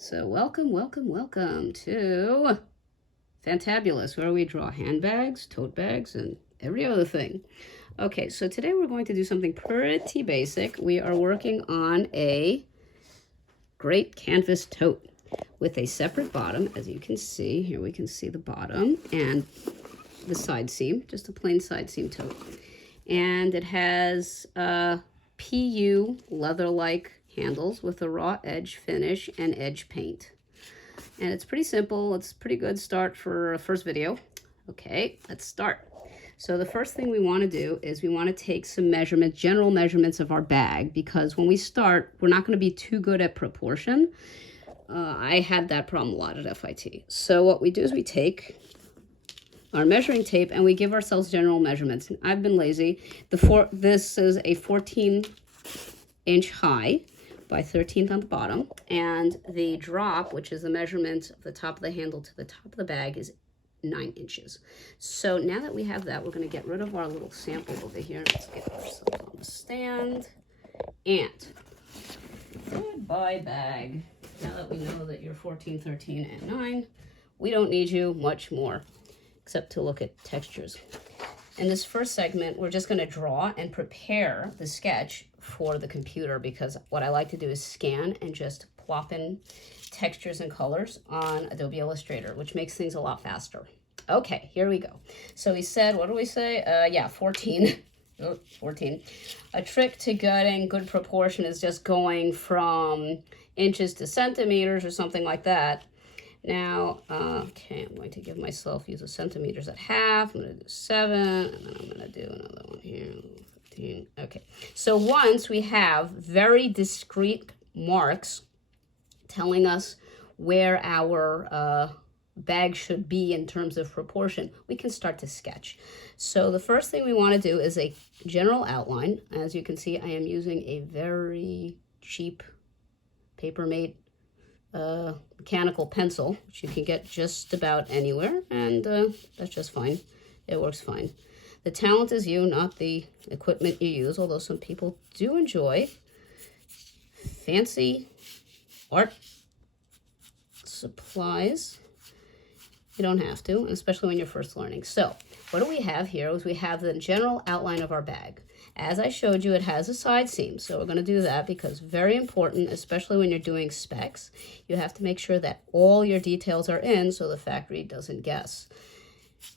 So welcome to Fantabulous, where we draw handbags, tote bags, and every other thing. Okay, so today we're going to do something pretty basic. We are working on a great canvas tote with a separate bottom. As you can see, here we can see the bottom and the side seam, just a plain side seam tote. And it has PU leather-like handles with a raw edge finish and edge paint. And it's pretty simple. It's a pretty good start for a first video. Okay, let's start. So the first thing we want to do is we want to take some measurements, general measurements of our bag, because when we start, we're not going to be too good at proportion. I had that problem a lot at FIT. So what we do is we take our measuring tape and we give ourselves general measurements. I've been lazy. This is a 14-inch high by 13th on the bottom, and the drop, which is the measurement of the top of the handle to the top of the bag, is 9 inches. So now that we have that, we're going to get rid of our little sample over here. Let's get ourselves on the stand. And goodbye, bag. Now that we know that you're 14, 13, and 9, we don't need you much more, except to look at textures. In this first segment, we're just going to draw and prepare the sketch for the computer, because what I like to do is scan and just plop in textures and colors on Adobe Illustrator, which makes things a lot faster. Okay, here we go. So we said, what do we say? 14. 14. A trick to getting good proportion is just going from inches to centimeters or something like that. Now, okay, I'm going to give myself, use the centimeters at half. I'm going to do 7, and then I'm going to do another one here, 15. Okay, so once we have very discrete marks telling us where our bag should be in terms of proportion, we can start to sketch. So the first thing we want to do is a general outline. As you can see, I am using a very cheap Papermate mechanical pencil, which you can get just about anywhere, and that's just fine. It works fine. The talent is you, not the equipment you use, although some people do enjoy fancy art supplies. You don't have to, especially when you're first learning. So what do we have here is we have the general outline of our bag. As I showed you, it has a side seam, so we're going to do that because very important, especially when you're doing specs, you have to make sure that all your details are in so the factory doesn't guess.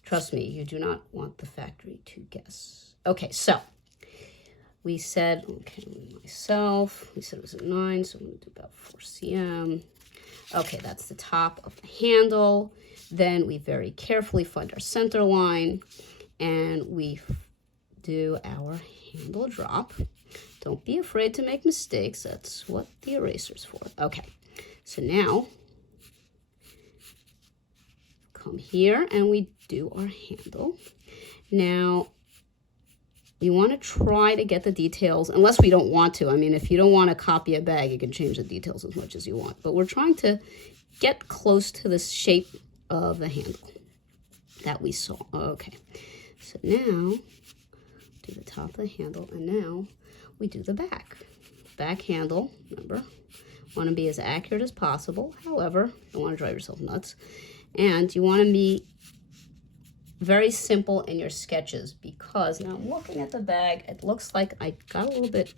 Trust me, you do not want the factory to guess. Okay, so we said, okay, myself, we said it was at 9, so I'm going to do about 4 cm. Okay, that's the top of the handle. Then we very carefully find our center line, and we do our handle drop. Don't be afraid to make mistakes. That's what the eraser's for. Okay, so now come here and we do our handle. Now you want to try to get the details, unless we don't want to. I mean, if you don't want to copy a bag, you can change the details as much as you want. But we're trying to get close to the shape of the handle that we saw. Okay, so now do the top of the handle, and now we do the back handle. Remember, want to be as accurate as possible. However, don't want to drive yourself nuts, and you want to be very simple in your sketches, because now I'm looking at the bag, it looks like I got a little bit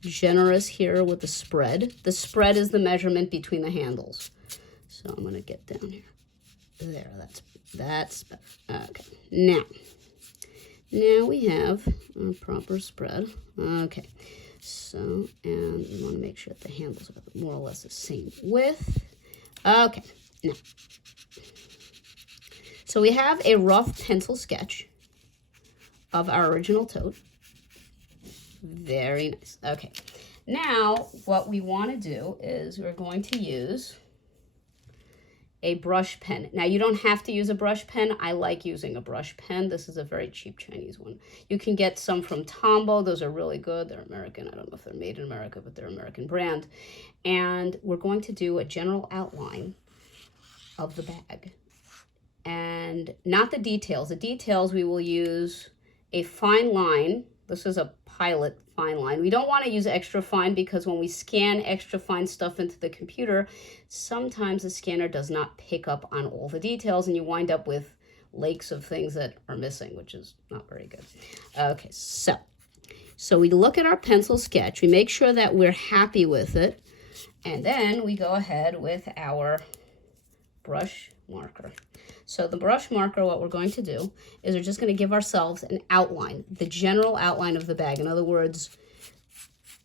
generous here with the spread. The spread is the measurement between the handles. So I'm going to get down here. There, that's better. Okay, now we have our proper spread. Okay, so, and we want to make sure that the handles are more or less the same width. Okay, now, so we have a rough pencil sketch of our original tote. Very nice. Okay, now what we want to do is we're going to use a brush pen. Now, you don't have to use a brush pen. I like using a brush pen. This is a very cheap Chinese one. You can get some from Tombow. Those are really good. They're American. I don't know if they're made in America, but they're an American brand. And we're going to do a general outline of the bag, and not the details. The details, we will use a fine line. This is a pilot fine line. We don't want to use extra fine because when we scan extra fine stuff into the computer, sometimes the scanner does not pick up on all the details and you wind up with lakes of things that are missing, which is not very good. Okay, so we look at our pencil sketch, we make sure that we're happy with it, and then we go ahead with our brush marker. So the brush marker, what we're going to do is we're just going to give ourselves an outline, the general outline of the bag. In other words,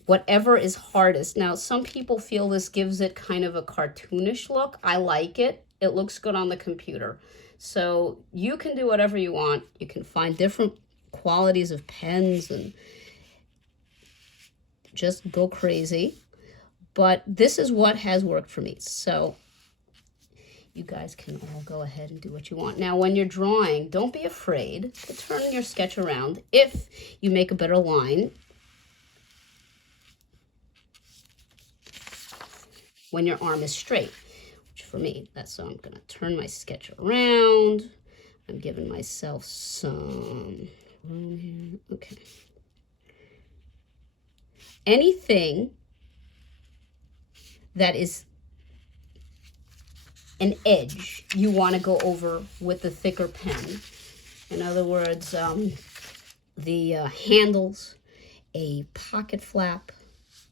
whatever is hardest. Now, some people feel this gives it kind of a cartoonish look. I like it. It looks good on the computer. So you can do whatever you want. You can find different qualities of pens and just go crazy. But this is what has worked for me. So you guys can all go ahead and do what you want. Now, when you're drawing, don't be afraid to turn your sketch around if you make a better line when your arm is straight, which for me, that's so I'm gonna turn my sketch around. I'm giving myself some room here. Okay. Anything that is an edge you want to go over with the thicker pen. In other words, the handles, a pocket flap,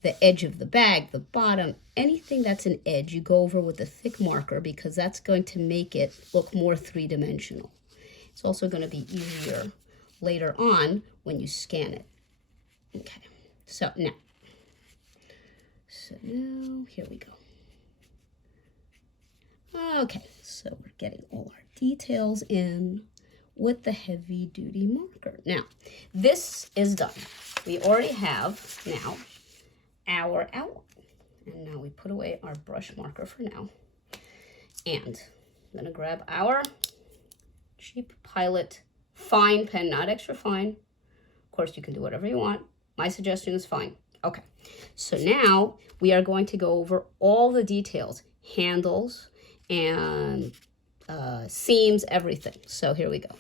the edge of the bag, the bottom, anything that's an edge, you go over with a thick marker because that's going to make it look more three-dimensional. It's also going to be easier later on when you scan it. Okay, so now here we go. Okay, so we're getting all our details in with the heavy duty marker. Now, this is done. We already have now our outline. And now we put away our brush marker for now. And I'm gonna grab our cheap Pilot fine pen, not extra fine. Of course, you can do whatever you want. My suggestion is fine. Okay, so now we are going to go over all the details, handles, and seams, everything. So here we go.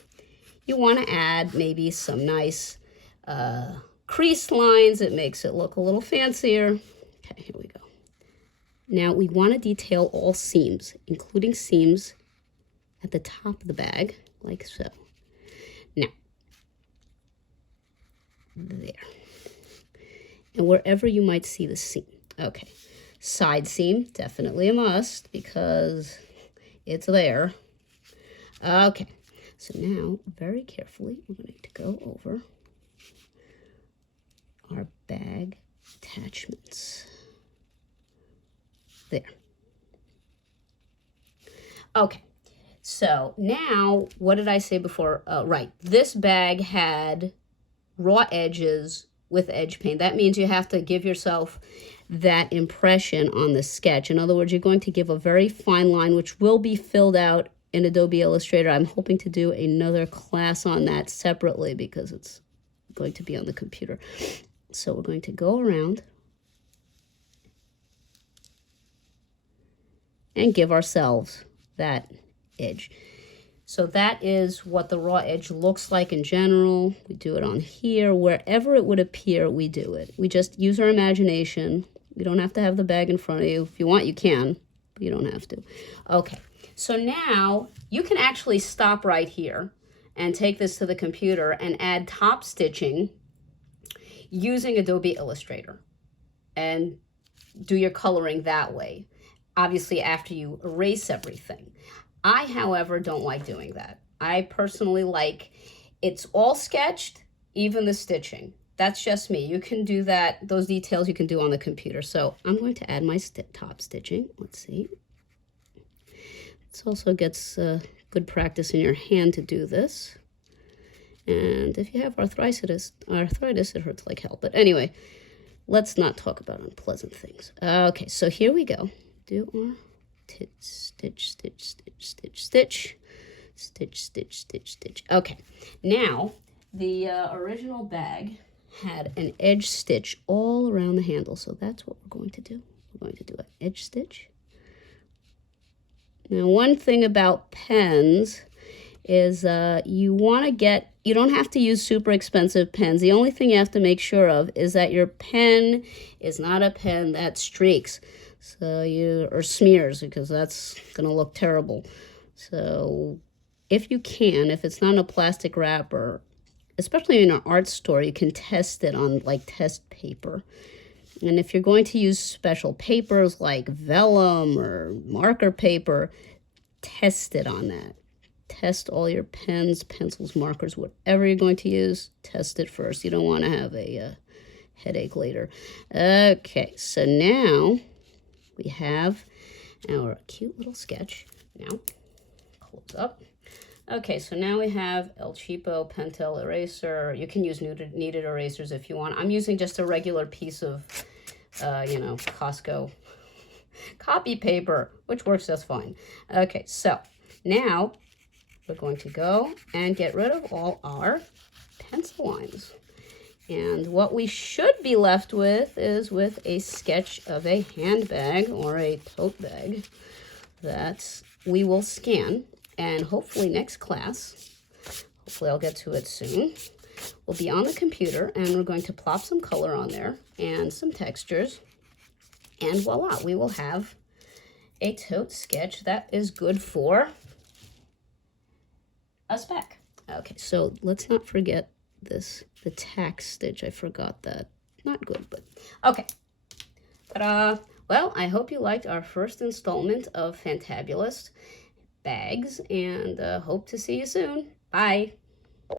You want to add maybe some nice crease lines. It makes it look a little fancier. Okay, here we go. Now we want to detail all seams, including seams at the top of the bag, like so. Now, there. And wherever you might see the seam. Okay. Side seam, definitely a must because it's there. Okay, so now very carefully we're going to go over our bag attachments. There. Okay, so now what did I say before? Right, this bag had raw edges with edge paint. That means you have to give yourself that impression on the sketch. In other words, you're going to give a very fine line, which will be filled out in Adobe Illustrator. I'm hoping to do another class on that separately because it's going to be on the computer. So we're going to go around and give ourselves that edge. So that is what the raw edge looks like in general. We do it on here. Wherever it would appear, we do it. We just use our imagination. You don't have to have the bag in front of you. If you want, you can, but you don't have to. Okay, so now you can actually stop right here and take this to the computer and add top stitching using Adobe Illustrator and do your coloring that way. Obviously, after you erase everything. I, however, don't like doing that. I personally like it's all sketched, even the stitching. That's just me. You can do that. Those details you can do on the computer. So I'm going to add my top stitching. Let's see. This also gets good practice in your hand to do this. And if you have arthritis, it hurts like hell. But anyway, let's not talk about unpleasant things. Okay, so here we go. Do our stitch, stitch, stitch, stitch, stitch, stitch, stitch, stitch, stitch. Okay, now the original bag had an edge stitch all around the handle, so that's what we're going to do. We're going to do an edge stitch. Now, one thing about pens is you want to get, you don't have to use super expensive pens. The only thing you have to make sure of is that your pen is not a pen that streaks. So or smears, because that's going to look terrible. So if you can, if it's not in a plastic wrapper, especially in an art store, you can test it on like test paper. And if you're going to use special papers like vellum or marker paper, test it on that. Test all your pens, pencils, markers, whatever you're going to use, test it first. You don't want to have a headache later. Okay, so now we have our cute little sketch. Now, close up. Okay, so now we have El Cheapo Pentel eraser. You can use kneaded erasers if you want. I'm using just a regular piece of, Costco copy paper, which works just fine. Okay, so now we're going to go and get rid of all our pencil lines. And what we should be left with is with a sketch of a handbag or a tote bag that we will scan. And hopefully next class, hopefully I'll get to it soon, we'll be on the computer and we're going to plop some color on there and some textures. And voila, we will have a tote sketch that is good for a spec. Okay, so let's not forget this, the tack stitch. I forgot that. Not good, but okay. Ta-da! Well, I hope you liked our first installment of Fantabulous Bags, and hope to see you soon. Bye!